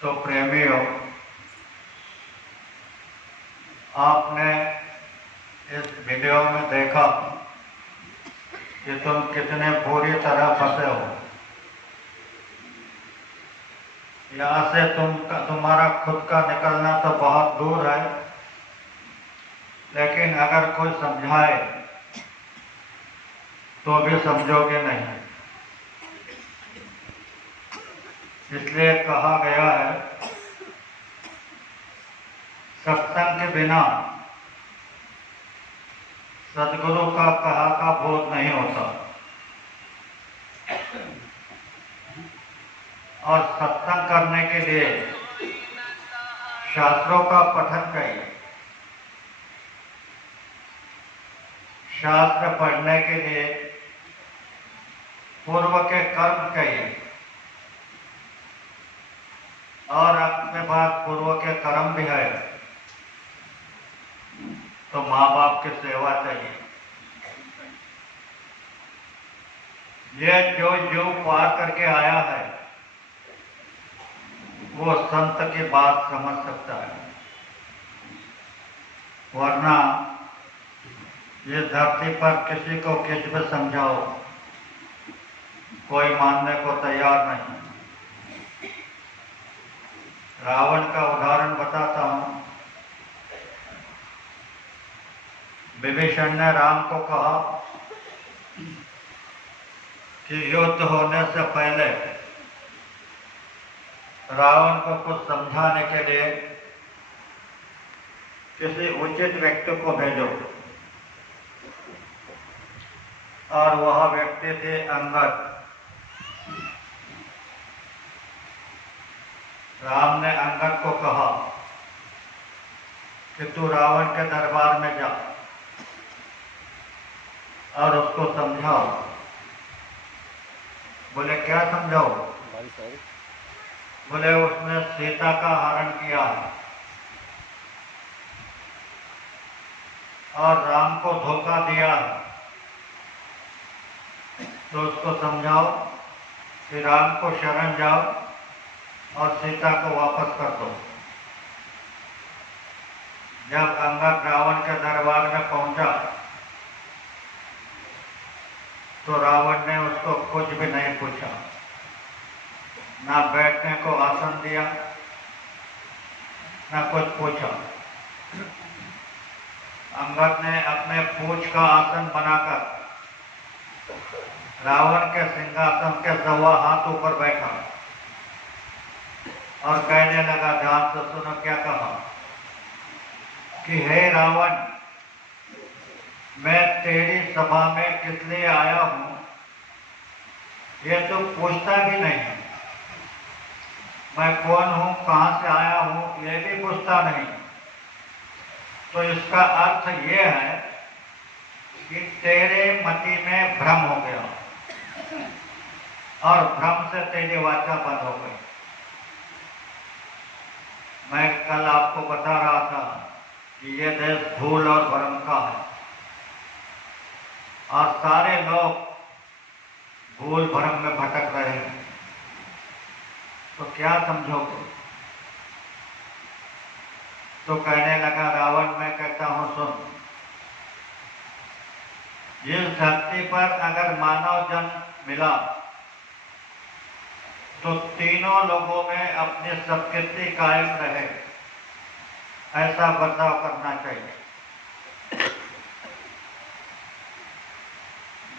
तो प्रेमियों, आपने इस वीडियो में देखा कि तुम कितने बुरी तरह फंसे हो। यहाँ से तुम्हारा खुद का निकलना तो बहुत दूर है, लेकिन अगर कोई समझाए तो भी समझोगे नहीं। इसलिए कहा गया है, सत्संग के बिना सद्गुरु का कहा का बोध नहीं होता। और सत्संग करने के लिए शास्त्रों का पठन चाहिए। शास्त्र पढ़ने के लिए पूर्व के कर्म चाहिए, और अपने बाद पूर्व के कर्म भी है तो माँ बाप की सेवा चाहिए। ये जो पार करके आया है वो संत की बात समझ सकता है, वरना ये धरती पर किसी को कुछ भी समझाओ, कोई मानने को तैयार नहीं। रावण का उदाहरण बताता हूं। विभीषण ने राम को कहा कि युद्ध होने से पहले रावण को कुछ समझाने के लिए किसी उचित व्यक्ति को भेजो, और वह व्यक्ति थे अंगद। राम ने अंगद को कहा कि तू रावण के दरबार में जा और उसको समझाओ। बोले क्या समझाओ? बोले उसने सीता का हरण किया है और राम को धोखा दिया है, तो उसको समझाओ कि राम को शरण जाओ और सीता को वापस कर दो। जब अंगद रावण के दरबार में पहुंचा तो रावण ने उसको कुछ भी नहीं पूछा, ना बैठने को आसन दिया, ना कुछ पूछा। अंगद ने अपने पूंछ का आसन बनाकर रावण के सिंहासन के 1.25 हाथ ऊपर बैठा और कहने लगा, ध्यान से सुनो क्या कहा, कि हे रावण, मैं तेरी सभा में किस लिए आया हूं ये तो पूछता भी नहीं। मैं कौन हूं, कहां से आया हूं ये भी पूछता नहीं। तो इसका अर्थ ये है कि तेरे मति में भ्रम हो गया और भ्रम से तेरी वाचा बंद हो गई। मैं कल आपको बता रहा था कि ये देश भूल और भ्रम का है, और सारे लोग भूल भ्रम में भटक रहे हैं। तो क्या समझोगे? तो कहने लगा रावण, मैं कहता हूं सुन, जिस धरती पर अगर मानव जन्म मिला तो तीनों लोगों में अपनी सत्कृति कायम रहे, ऐसा बर्ताव करना चाहिए।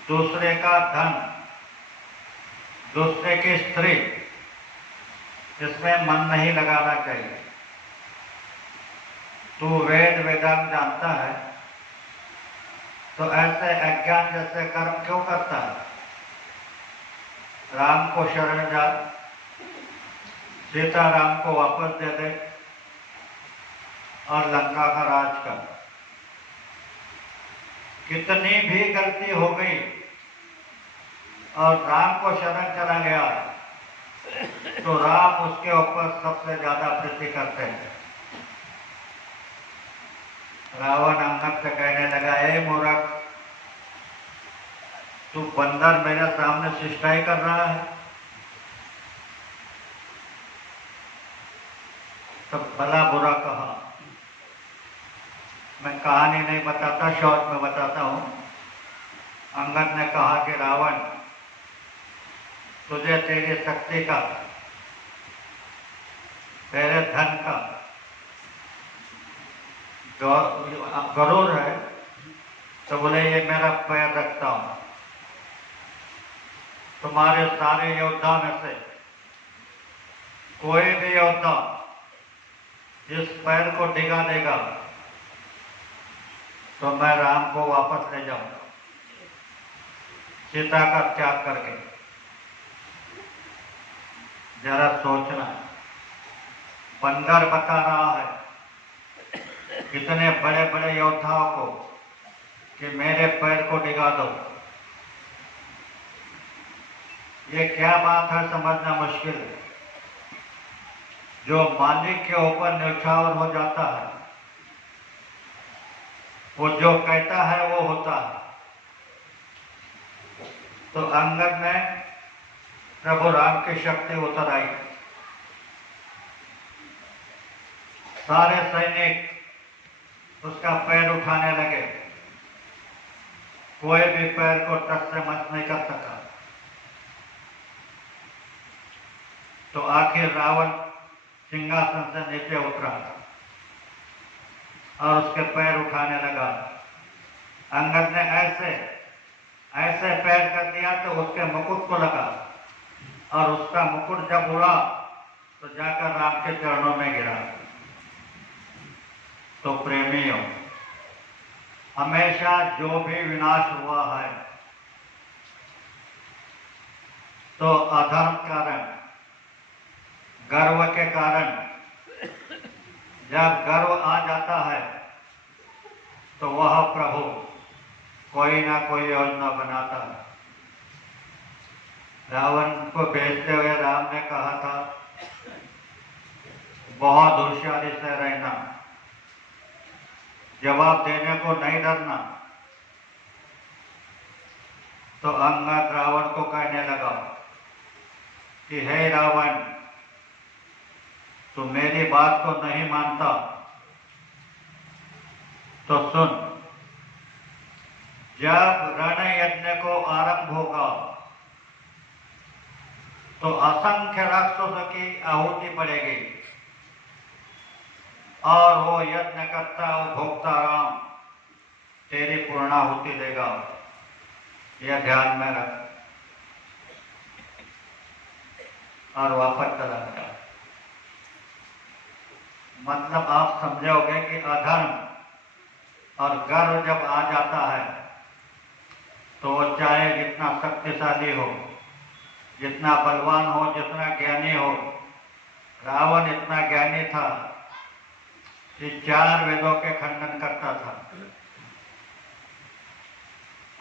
दूसरे का धन, दूसरे की स्त्री, इसमें मन नहीं लगाना चाहिए। तू वेद वेदांत जानता है तो ऐसे अज्ञान जैसे कर्म क्यों करता है? राम को शरण जा, सीता राम को वापस दे दे और लंका का राज कर। कितनी भी गलती हो गई और राम को शरण चला गया तो राम उसके ऊपर सबसे ज्यादा प्रीति करते हैं। रावण अंगद से कहने लगा, ए मूर्ख, तू बंदर मेरे सामने शिष्टाई कर रहा है। तो भला बुरा कहा। मैं कहानी नहीं बताता, शॉर्ट में बताता हूँ। अंगद ने कहा कि रावण, तुझे तेरी शक्ति का, तेरे धन का गरूर है, तो बोले ये मेरा पैर रखता हूं, तुम्हारे सारे योद्धा में से कोई भी योद्धा जिस पैर को डिगा देगा तो मैं राम को वापस ले जाऊंगा, सीता का त्याग करके। जरा सोचना, बंदर बता रहा है इतने बड़े बड़े योद्धाओं को कि मेरे पैर को डिगा दो। ये क्या बात है, समझना मुश्किल है। जो मालिक के ऊपर न्यौछावर हो जाता है, वो जो कहता है वो होता है। तो अंगद में प्रभु राम की शक्ति उतर आई। सारे सैनिक उसका पैर उठाने लगे, कोई भी पैर को टस से मस नहीं कर सका। तो आखिर रावण सिंहासन से नीचे उतरा और उसके पैर उठाने लगा। अंगद ने ऐसे ऐसे पैर कर दिया तो उसके मुकुट को लगा, और उसका मुकुट जब उड़ा तो जाकर राम के चरणों में गिरा। तो प्रेमियों, हमेशा जो भी विनाश हुआ है तो अधर्म कारण, गर्व के कारण। जब गर्व आ जाता है तो वह प्रभु कोई ना कोई योजना बनाता है। रावण को भेजते हुए राम ने कहा था, बहुत होशियारी से रहना, जवाब देने को नहीं डरना। तो अंगद रावण को कहने लगा कि हे रावण, तू मेरी बात को नहीं मानता तो सुन, जब रण यज्ञ को आरंभ होगा तो असंख्य राक्षसों की आहुति पड़ेगी, और वो यज्ञ करता भोक्ता राम तेरी पूर्णाहुति देगा। यह ध्यान में रख। और वापस चला गया। मतलब आप समझोगे कि अधर्म और गर्व जब आ जाता है तो वो चाहे जितना शक्तिशाली हो, जितना बलवान हो, जितना ज्ञानी हो। रावण इतना ज्ञानी था कि 4 वेदों के खंडन करता था,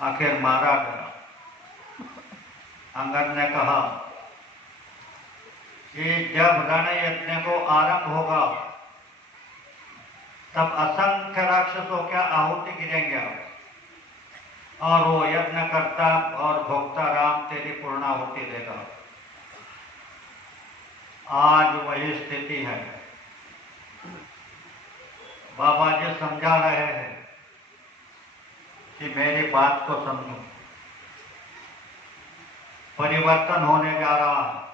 आखिर मारा गया। अंगद ने कहा कि जब रण यज्ञ को आरंभ होगा तब असंख्य राक्षसों क्या आहुति गिरेंगे, और वो यज्ञ करता और भोक्ता राम तेरी पूर्णाहुति देगा। आज वही स्थिति है। बाबा जी समझा रहे हैं कि मेरी बात को समझो, परिवर्तन होने जा रहा है।